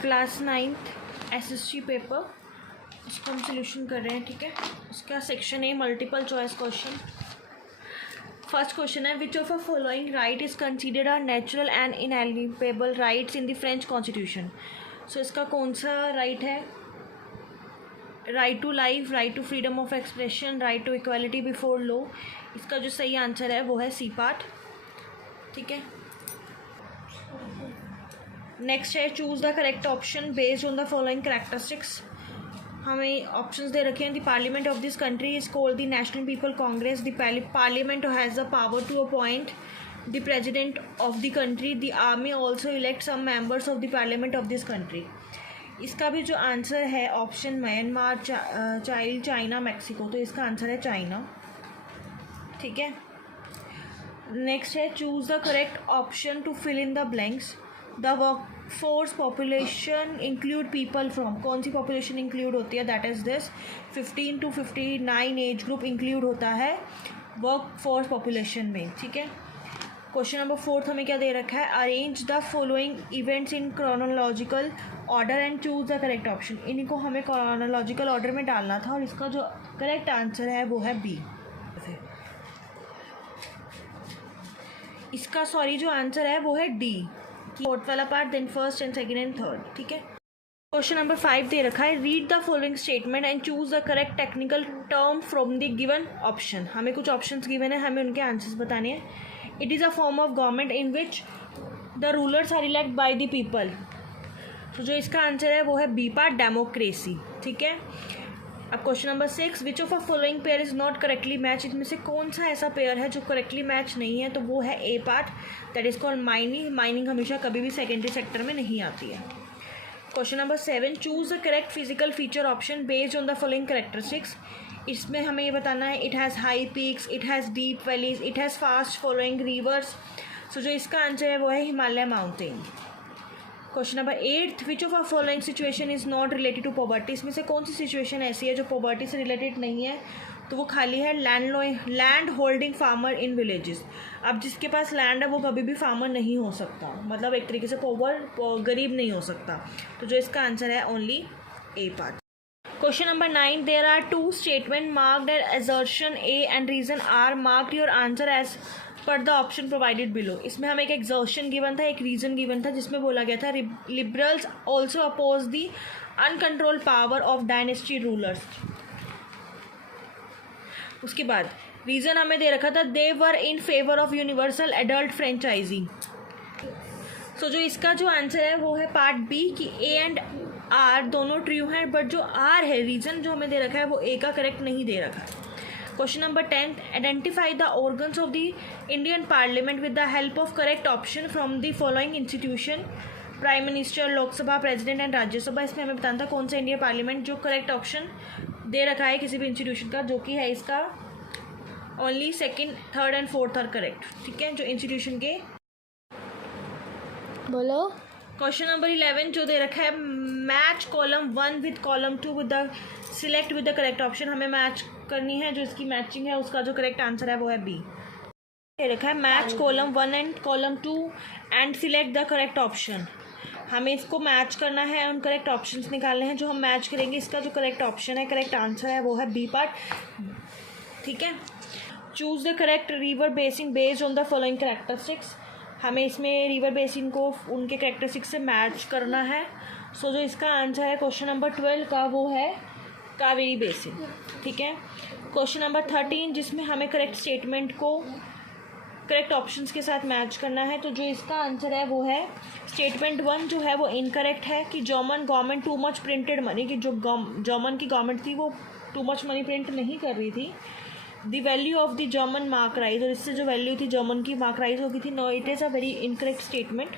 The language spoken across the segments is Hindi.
क्लास 9th SST पेपर, इसको हम सोल्यूशन कर रहे हैं, ठीक है। इसका section A multiple choice question. First question है, which of a following right is considered are natural and ineligible rights in the French constitution. So इसका कौन सा राइट है? Right to life, right to freedom of expression, right to equality before law. इसका जो सही आंसर है वो है सी पार्ट, ठीक है। नेक्स्ट है, choose the correct option based on the following characteristics. हमें ऑप्शंस दे रखे हैं। The parliament of this country is called the national people congress. The parliament has the power to appoint the president of the country. The army also elect some members of the parliament of this country. इसका भी जो आंसर है ऑप्शन म्यांमार, चाइना, मैक्सिको, तो इसका आंसर है चाइना, ठीक है। नेक्स्ट है, choose the correct option to fill in the blanks. The workforce population include people from, कौन सी पॉपुलेशन इंक्लूड होती है? That is this 15 to 59 age group include होता है वर्कफोर्स पॉपुलेशन में, ठीक है। क्वेश्चन नंबर 4 हमें क्या दे रखा है? Arrange the following events in chronological order and choose the correct option. इनको हमें क्रोनोलॉजिकल ऑर्डर में डालना था और इसका जो करेक्ट आंसर है वो है बी। इसका जो आंसर है वो है डी, फोर्थ वाला part, then first and second and third, ठीक है। क्वेश्चन नंबर 5 दे रखा है, read the following statement and choose the correct technical term from the given option. हमें कुछ ऑप्शंस गिवन है, हमें उनके आंसर्स बताने हैं। It is a form of government in which the rulers are elect by the people. तो जो इसका आंसर है वो है बी पार्ट, डेमोक्रेसी, ठीक है। अब question number 6, which of a following pair is not correctly match. इसमें से कौन सा ऐसा पेयर है जो करेक्टली मैच नहीं है? तो वो है a part, that is called mining. Mining हमेशा कभी भी सेकेंडरी सेक्टर में नहीं आती है। Question number 7, choose the correct physical feature option based on the following characteristics. इसमें हमें ये बताना है, it has high peaks, it has deep valleys, it has fast following rivers. So जो इसका आंसर है वो है Himalaya mountain. Question number 8, which of a following situation is not related to poverty. इसमें से कौन सी सिचुएशन ऐसी है जो पॉवर्टी से रिलेटेड नहीं है? तो वो खाली है land holding farmer in villages. अब जिसके पास लैंड है वो कभी भी फार्मर नहीं हो सकता, मतलब एक तरीके से गरीब नहीं हो सकता। तो जो इसका आंसर है only A part. Question number 9, there are 2 statement marked as assertion A and reason R. Mark your answer as per the option provided below. इसमें हमें एक एग्जर्शन गिवन था, एक रीजन गिवन था, जिसमें बोला गया था liberals also oppose the uncontrolled power of dynasty rulers. उसके बाद रीजन हमें दे रखा था, they were in favour of universal adult franchising. So जो इसका जो आंसर है वो है पार्ट बी, कि ए एंड आर दोनों ट्रू हैं, बट जो आर है रीजन जो हमें दे रखा है वो ए का करेक्ट नहीं दे रखा। Question number 10, identify the organs of the Indian parliament with the help of correct option from the following institution. Prime minister, Lok Sabha, president and Rajya Sabha. इसमें हमें बताना था कौन सा इंडियन पार्लियामेंट जो करेक्ट ऑप्शन दे रखा है किसी भी इंस्टीट्यूशन का, जो कि है इसका only second, third and fourth are correct, ठीक है, जो इंस्टीट्यूशन के। बोलो। क्वेश्चन नंबर 11 जो दे रखा है, match column 1 with column 2 with the select with the correct option. हमें मैच करनी है, जो इसकी मैचिंग है उसका जो करेक्ट आंसर है वो है बी। दे रखा है, match column 1 and column 2 and select the correct option. हमें इसको मैच करना है, उन करेक्ट ऑप्शंस निकालने हैं जो हम मैच करेंगे। इसका जो करेक्ट ऑप्शन है, करेक्ट आंसर है वो है बी पार्ट, ठीक है। Choose the correct river basin based on the following characteristics. हमें इसमें रिवर बेसिन को उनके कैरेक्टरिस्टिक्स से मैच करना है। सो जो इसका आंसर है क्वेश्चन नंबर 12 का वो है कावेरी बेसिन, ठीक है। क्वेश्चन नंबर 13 जिसमें हमें करेक्ट स्टेटमेंट को करेक्ट ऑप्शंस के साथ मैच करना है। तो जो इसका आंसर है वो है स्टेटमेंट 1 जो है वो इनकरेक्ट है, कि German government too much printed money, कि जो जर्मन की गवर्नमेंट थी वो टू मच मनी प्रिंट नहीं कर रही थी। The value of the German mark rise, और इससे जो वैल्यू थी जर्मन की मार्क राइज हो गई थी। No, it is a very incorrect statement.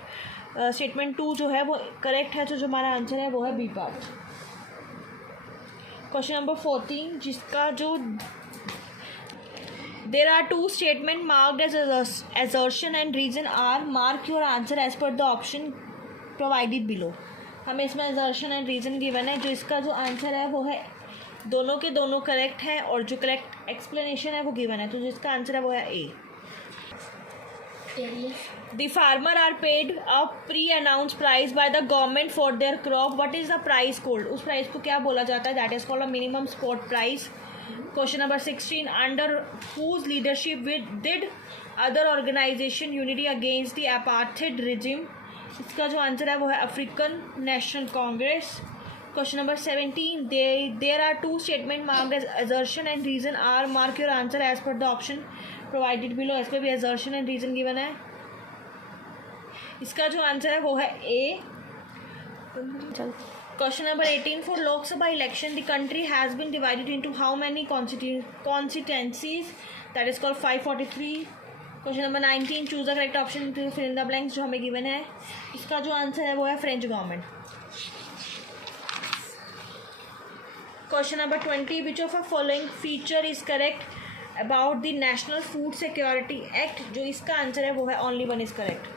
Statement 2 जो है वो करेक्ट है, तो जो हमारा आंसर है वो है बी पार्ट। क्वेश्चन नंबर 14 जिसका जो there are 2 statement marked as assertion and reason R. Mark your answer as per the option provided below. हमें इसमें assertion एंड रीजन गिवन है, जो इसका जो आंसर है वो है दोनों के दोनों करेक्ट है, और जो करेक्ट एक्सप्लेनेशन है वो गिवन है, तो जिसका आंसर है वो है ए। The farmer are paid a pre-announced price by the government for their crop. What is the price called? उस price को क्या बोला जाता है? That is called a minimum spot price. Question number 16. Under whose leadership did other organization unity against the apartheid regime? इसका जो आंसर है वो है African national Congress. Question number 17. There are two statements marked as assertion and reason. Are mark your answer as per the option provided below. इस पर भी assertion and reason given है. इसका जो आंसर है वो है A. Question number 18. For Lok Sabha election, the country has been divided into how many constituencies? That is called 543. Question number 19. Choose the correct option to fill in the blanks जो हमें given है. इसका जो आंसर है वो है French government. Question number 20. Which of the following feature is correct about the National Food Security Act? जो इसका आंसर है वो है only one is correct.